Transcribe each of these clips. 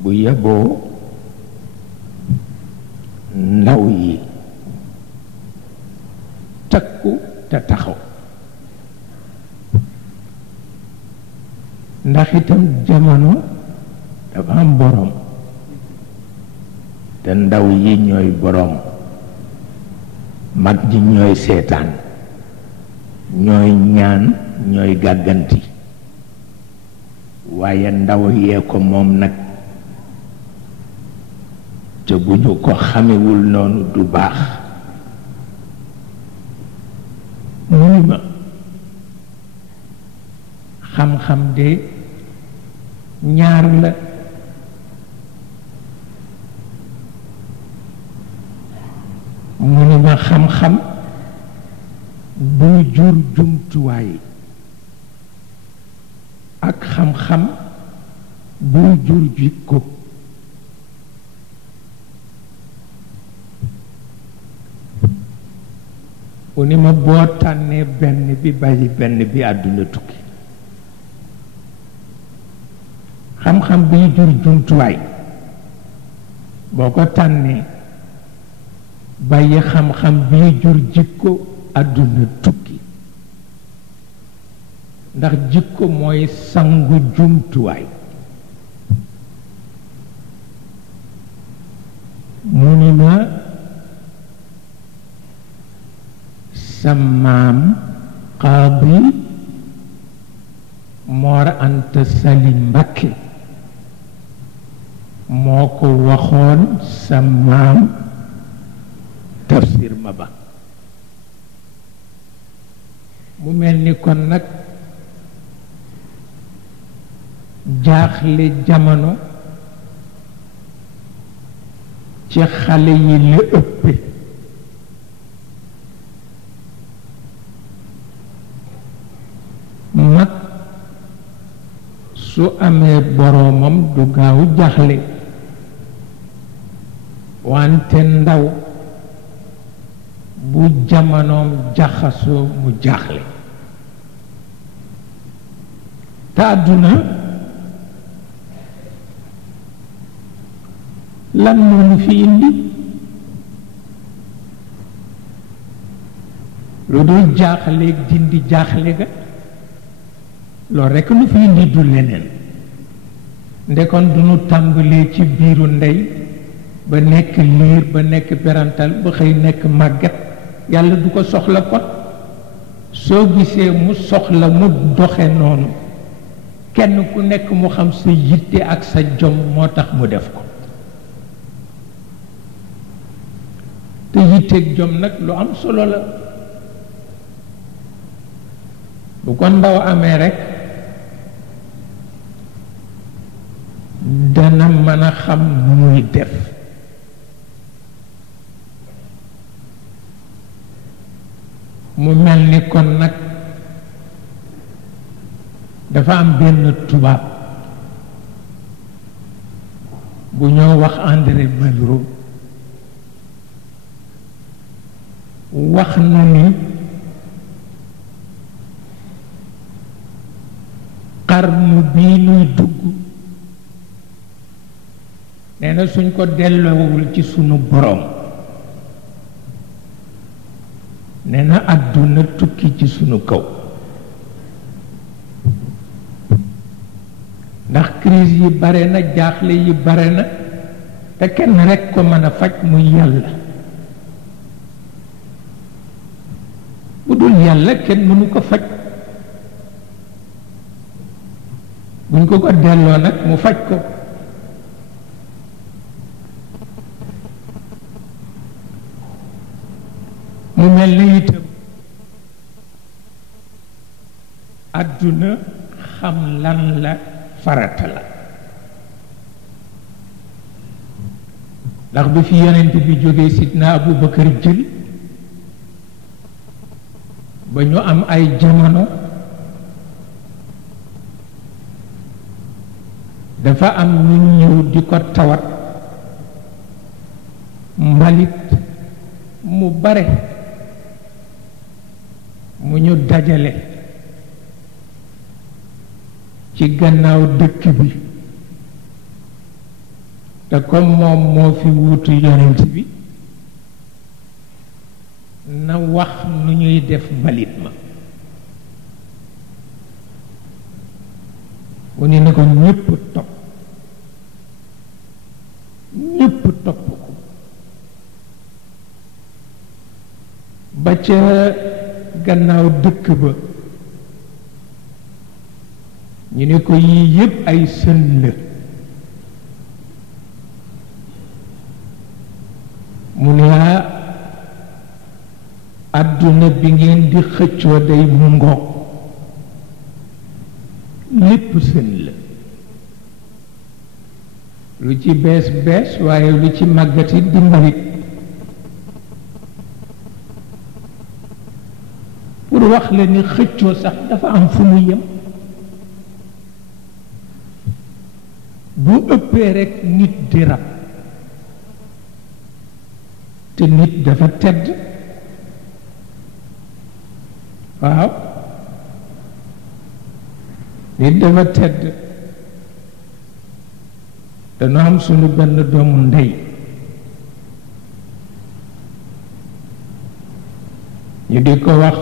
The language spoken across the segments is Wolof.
bu yeboo ndaw yi takku te taxaw ndax itam jamono dafa am boroom te ndaw yi ñooy boroom mag ñi ñooy seetaan ñooy ñaan ñooy gàgganti waaye ndaw yee ko moom nag te bu ñu ko xamewul noonu du baax mu ni ma xam-xam de ñaar la mu ni ma xam-xam buy jur jumtuwaay ak xam-xam buy jur jikko mu ni ma boo tànnee benn bi bàyyi benn bi àdduna tukki xam-xam buy jur jumtuwaay boo ko tànnee bàyyi xam-xam buy jur jikko àdduna tukki ndax jikko mooy sangu jumtuwaay mu ni ma sa maam Qaadi Mor Anta Sali Mbakke moo ko waxoon sa maam Tafsir Maba mu mel ni kon nag jaaxle jamono ci xale yi la ëppe mag su amee boroomam du gaaw jaaxle wante ndaw bu jamonoom jaxasoo mu jaaxle te àdduna lan moo ñu fi indi lu dul jaaxleeg dindi jaaxle ga loolu rekk lu fi indi du leneen ndekon du nu tàmbalee ci biiru ndey ba nekk liir ba nekk berantal ba xëy nekk màggat yàlla du ko soxla kon soo gisee mu soxla mu doxe noonu kenn ku nekk mu xam sa yitte ak sa jom moo tax mu def ko te yitteeg jom nag lu am solo la bu ko ndaw amee rekk dana mën a xam nu muy def mu mel ni kon nag dafa am benn tubaab bu ñoo wax André Malraux wax na ni xarnu bii nuy dugg nee na suñ ko delloowul ci sunu boroom nee na àdduna tukki ci sunu kaw ndax crise yi bare na jaaxle yi bare na te kenn rekk ko mën a faj muy yàlla bu dul yàlla kenn mënu ko faj buñ ko ko delloo nag mu faj ko mu mel ni itam àdduna xam lan la farata la ndax bi fi yonent bi jógee sidna Abu Bakar jël ba ñu am ay jamono dafa am ñu ñëw di ko tawat mbalit mu bare mu ñu dajale ci gannaaw dëkk bi te comme moom moo fi wuutu yonent bi na wax nu ñuy def mbalit ma mu ne na ko ñépp topp ko ba ca gannaaw dëkk ba ñu ne ko yii yépp ay sën la mu ne àdduna bi ngeen di xëccoo day mu ngoog lépp sën la lu ci bees bees waaye lu ci màggati di mbalit pour wax la ni xëccoo sax dafa am fu mu yem bu ëppee rekk nit di rab te nit dafa tedd waaw nit dafa tedd dañu am sunu benn doomu ndey ñu di ko wax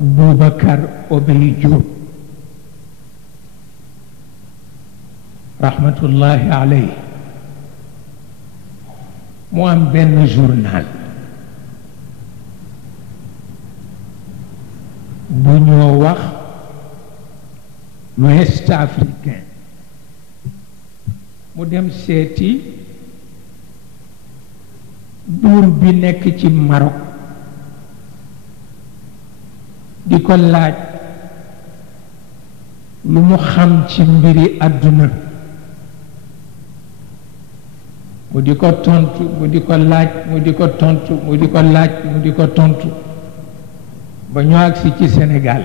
Boubacar Obey Diop rahmatullahi alayhi mu am benn journal bu ñoo wax l'Ouest africain mu dem seeti buur bi nekk ci Maroc di ko laaj lu mu xam ci mbiri àdduna mu di ko tontu mu di ko laaj mu di ko tontu mu di ko laaj mu di ko tontu ba ñu agsi ci Sénégal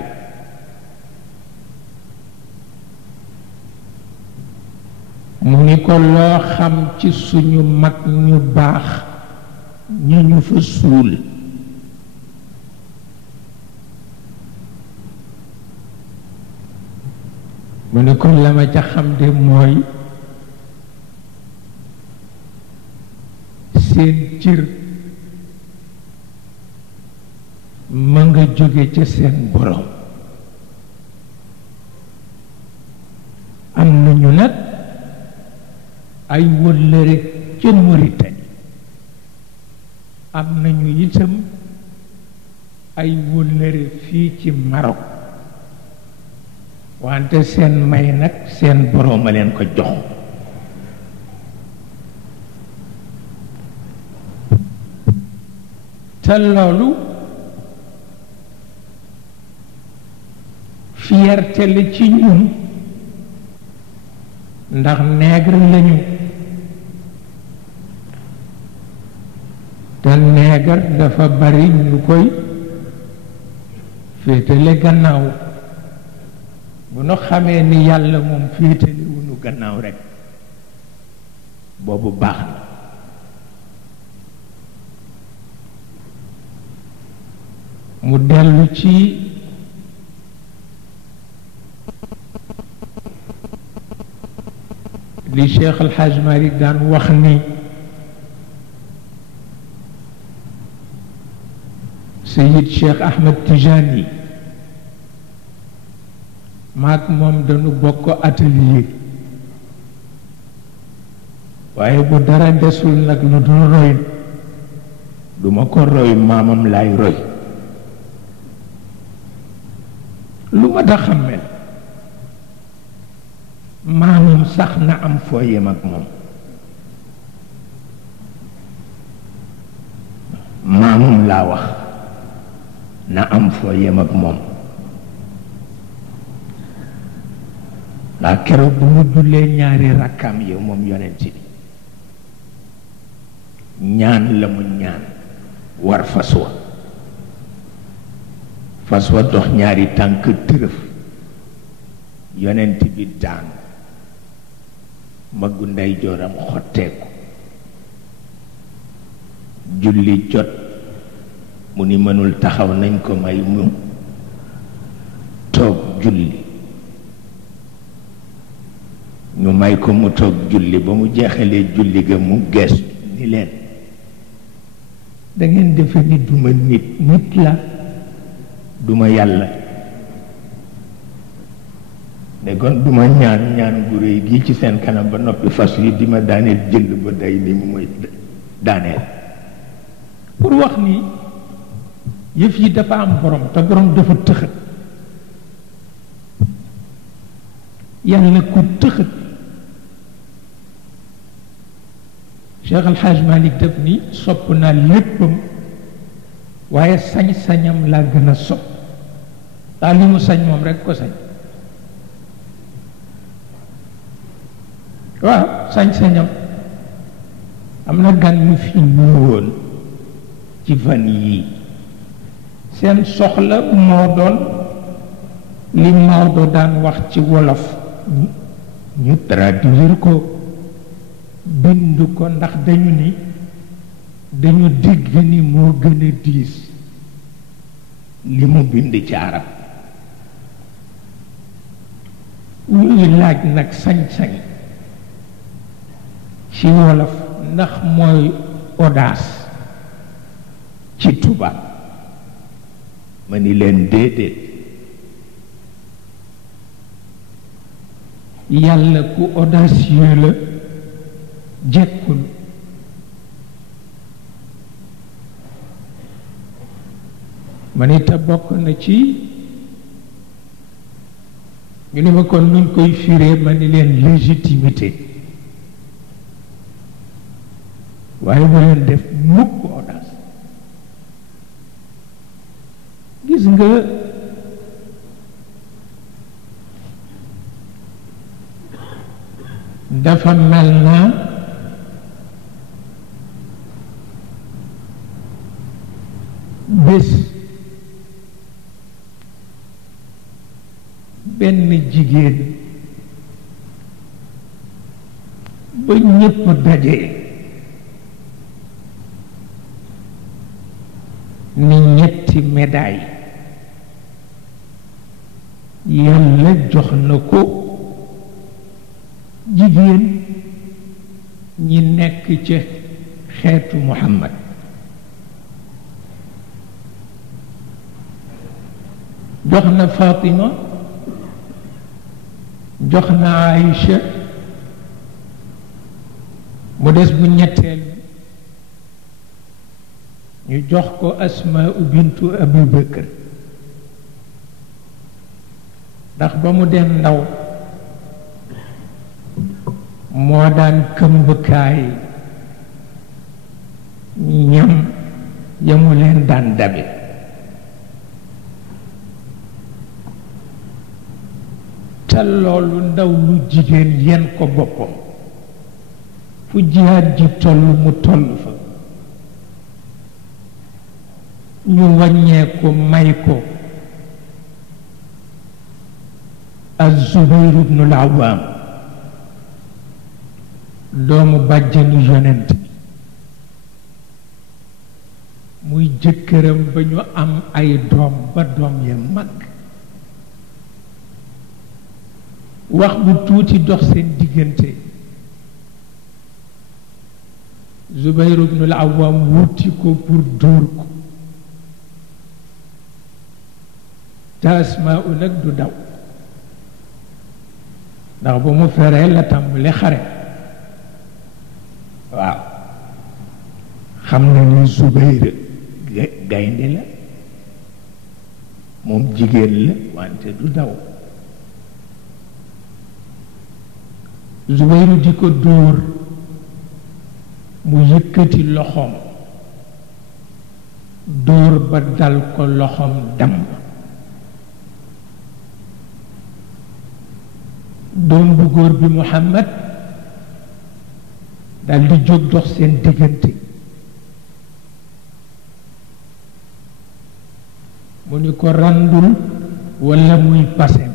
mu ni ko loo xam ci suñu mag ñu baax ñu ñu fa suul mu ni ko la ma ca xam de mooy seen cër ma nga jóge ca seen borom am nañu nag ay wëllëre ca Mauritanie am nañu itam ay wëllëre fii ci Maroc wante seen may nag seen borom a leen ko jox te loolu fierté la ci ñun ndax nègre lañu te nègre dafa bari ñu koy féetale gannaaw bu nu xamee ni yàlla moom féetale wu nu gannaaw rekk boobu baax na mu dellu ci li Cheikh El Hadj Malick daan wax ni Seyid Cheikh Ahmed Tijani maak moom dañu bokk atelier waaye bu dara desul nag lu dul roy duma ko roy maamam laay roy lu ma da xammel maamam sax na am foo yem ak moom maamam laa wax na am foo yem ak moom ndax keroog bu mu jullee ñaari rakkaam yow moom yonent bi ñaan la mu ñaan war fas wa dox ñaari tànk tërëf yonent bi daanu maggu ndey jooram xotteeku julli jot mu ni mënul taxaw nañ ko may mu toog julli ñu may ko mu toog julli ba mu jeexalee julli ga mu geesu ni leen da ngeen defe ni duma nit la duma yàlla ne kon duma ñaan gu réy gi ci seen kanam ba noppi fas yi di ma daaneel jël ba day ni mu may daaneel pour wax ni yëf yi dafa am borom te borom dafa tëxët yàlla ku tëxët Cheikh Al Hadj Malick def ni sopp naa léppam waaye sañ-sañam laa gën a sopp daal li mu sañ moom rek ko sañ waaw sañ-sañam am na gan mu fi ñëwoon ci fan yii seen soxla moo doon li Maodo daan wax ci wolof ñu traduire ko bind ko ndax dañu dégg ni moo gën a diis li mu bind ci arab ñuy laaj nag sañ-sañ ci wolof ndax mooy audace ci tubaab ma ni leen déedéet yàlla ku audacieux la jekkul ma ni te bokk na ci ñu ni ma kon nuñ koy firee ma ni leen légitimité waaye ma leen def mukk audace gis nga dafa mel na bés benn jigéen ba ñépp dajee ni ñetti médaille yàlla jox na ko jigéen ñi nekk ci xeetu Muhammad jox na Fatima jox na Aïcha mu des bu ñetteel ñu jox ko Asmaa bintu Abu Bakr ndax ba mu dem ndaw moo daan këmbkaay ñam yamu leen daan dabe te loolu ndaw lu jigéen yen ko boppam fu jihaad ji toll mu toll fa ñu wàññee ko may ko Az-Zubayr ibn al-Awwam doomu bàjjanu yonent bi muy jëkkëram ba ñu am ay doom ba doom ya mag wax bu tuuti dox seen diggante Zubayr ibn al-Awwam wuti ko pour dóor ko te Asmaa nag du daw ndax ba mu feree la tàmbali xare waaw xam na ni Zubayr gaynde la moom jigéen la wante du daw Zubayr di ko dóor mu yëkkati loxoom dóor ba dal ko loxoom damm doom bu góor bi Muhammad dal di jóg dox seen diggante mu ni ko randul walla muy pasem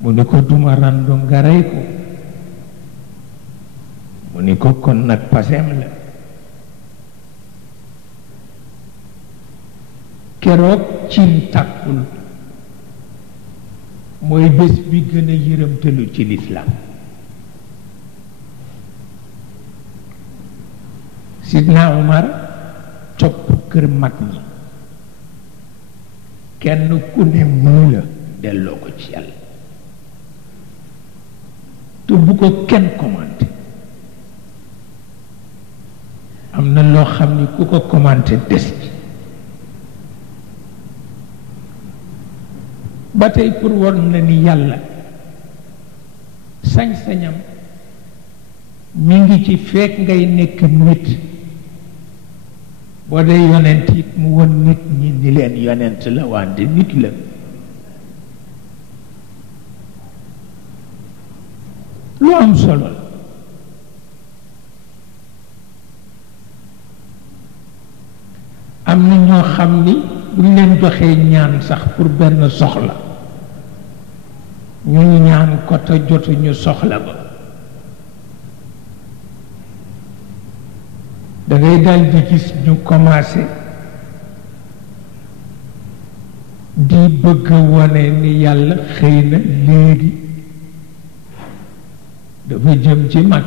mu ni ko duma randu nga rey ko mu ni ko kon nag pasem la keroog cin tàkkul mooy bés bi gën a yërëmtalu ci lislaam Sidna Umar topp kër mag ñi kenn ku ne mënu la delloo ko ci yàlla te bu ko kenn commenté am na loo xam ni ku ko commenté des ci ba tey pour war na ni yàlla sañ-sañam mi ngi ci fekk ngay nekk nit boo dee yonent it mu won nit ñi ni leen yonent la wante nit la lu am solo la am na ñoo xam ni buñ leen joxee ñaan sax pour benn soxla ñu ñaan ko te jotuñu soxla ba da ngay dal di gis ñu commencé di bëgg wane ni yàlla xëy na léegi dafa jëm ci mag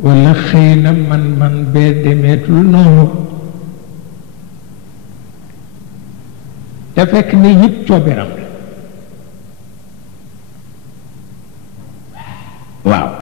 wala xëy na man bee demeetul noonu te fekk ne yëpp cooberam la waaw